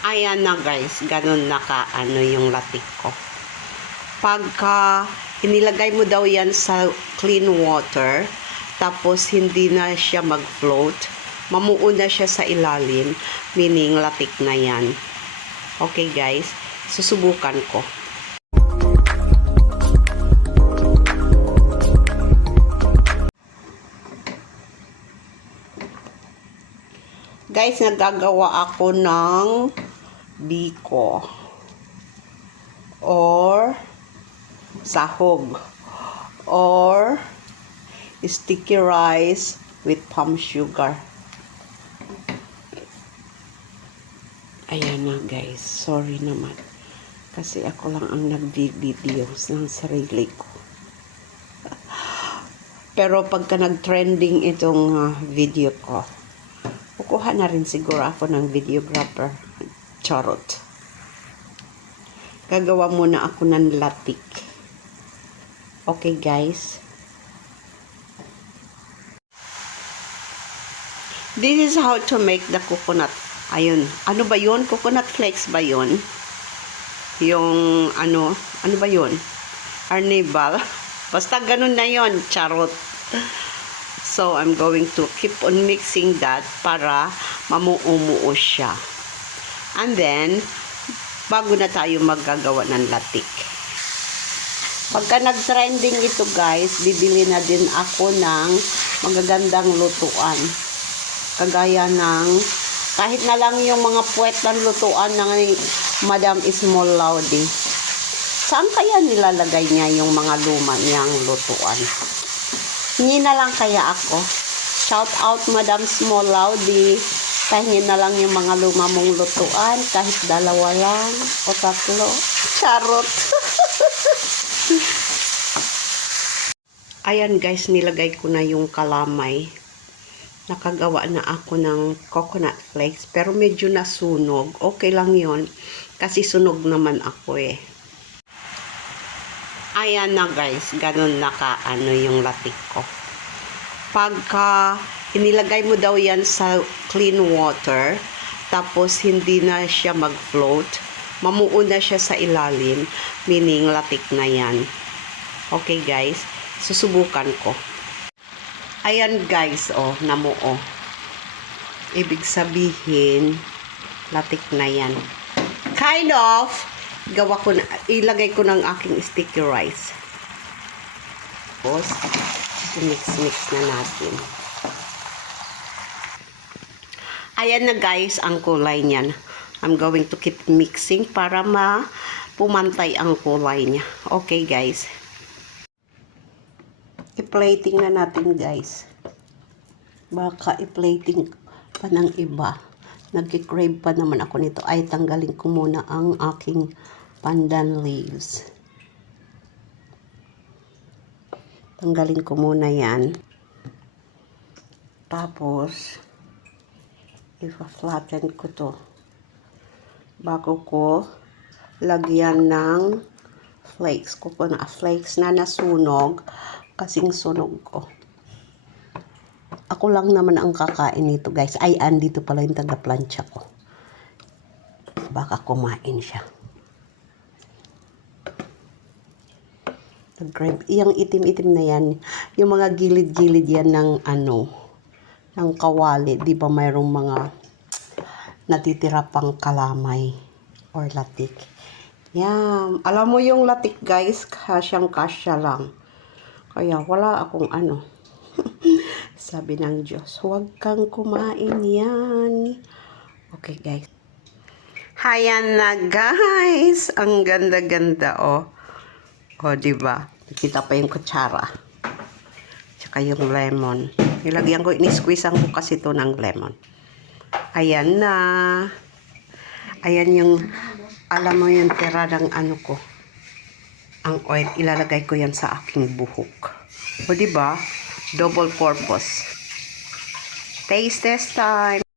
Ayan na guys, ganun na ano yung latik ko. Pagka inilagay mo daw yan sa clean water, tapos hindi na siya mag-float, mamuo na siya sa ilalim, meaning latik na yan. Okay guys, susubukan ko. Guys, nagagawa ako ng biko or sahog or sticky rice with palm sugar. Ayan na guys, sorry naman kasi ako lang ang nag-video ng sarili ko. Pero pagka nag-trending itong video ko, kukuha na rin siguro ako ng videographer. Charot. Gagawa muna ako ng latik. Okay guys. This is how to make the coconut. Ayun. Ano ba yun? Coconut flakes ba yun? Yung ano ba yun? Arnibal. Basta ganun na yun. Charot. So, I'm going to keep on mixing that para mamuumuo siya. And then, bago na tayo maggagawa ng latik. Pagka nag-trending ito guys, bibili na din ako ng magagandang lutuan. Kagaya ng, kahit na lang yung mga puwet ng lutuan ng Madam Small Laudy. Saan kaya nilalagay niya yung mga luma niyang lutuan? Hingi na lang kaya ako. Shout out Madam Small Laudy. Kahingin na lang yung mga luma mong lutuan. Kahit dalawa lang o tatlo. Charot. Ayan guys, nilagay ko na yung kalamay. Nakagawa na ako ng coconut flakes. Pero medyo nasunog. Okay lang yon kasi sunog naman ako eh. Ayan na guys, ganun na ano yung latik ko. Pagka inilagay mo daw yan sa clean water, tapos hindi na siya mag-float, mamuo na siya sa ilalim, meaning latik na yan. Okay guys, susubukan ko. Ayan guys, oh, namuo. Ibig sabihin, latik na yan. Kind of, ilagay ko ng aking sticky rice. Tapos, mix na natin. Ayan na guys, ang kulay niyan. I'm going to keep mixing para pumantay ang kulay niya. Okay guys. I-plating na natin guys. Baka i-plating pa ng iba. Nagki-crave pa naman ako nito. Ay, tanggalin ko muna ang aking pandan leaves. Tanggalin ko muna yan. Tapos, i-flatten ko to. Bago ko lagyan ng flakes. Coconut flakes na nasunog. Kasing sunog ko. Ako lang naman ang kakain nito guys. Ay, andito pala yung taga-plancha ko. Baka kumain siya. Yung itim-itim na yan. Yung mga gilid-gilid yan ng ng kawali. Di ba mayroong mga natitira pang kalamay or latik. Yan. Alam mo yung latik guys, kasyang-kasya lang. Kaya wala akong Sabi ng Diyos, huwag kang kumain yan. Okay guys. Hayan na guys. Ang ganda-ganda oh. Oh, diba? Nakita pa yung kutsara. Tsaka yung lemon. Nilagyan ko, ini-squeeze ko kasi ito ng lemon. Ayan na. Ayan yung, alam mo yung tira ng ko. Ang oil, ilalagay ko yan sa aking buhok. O diba? Double purpose. Taste test time.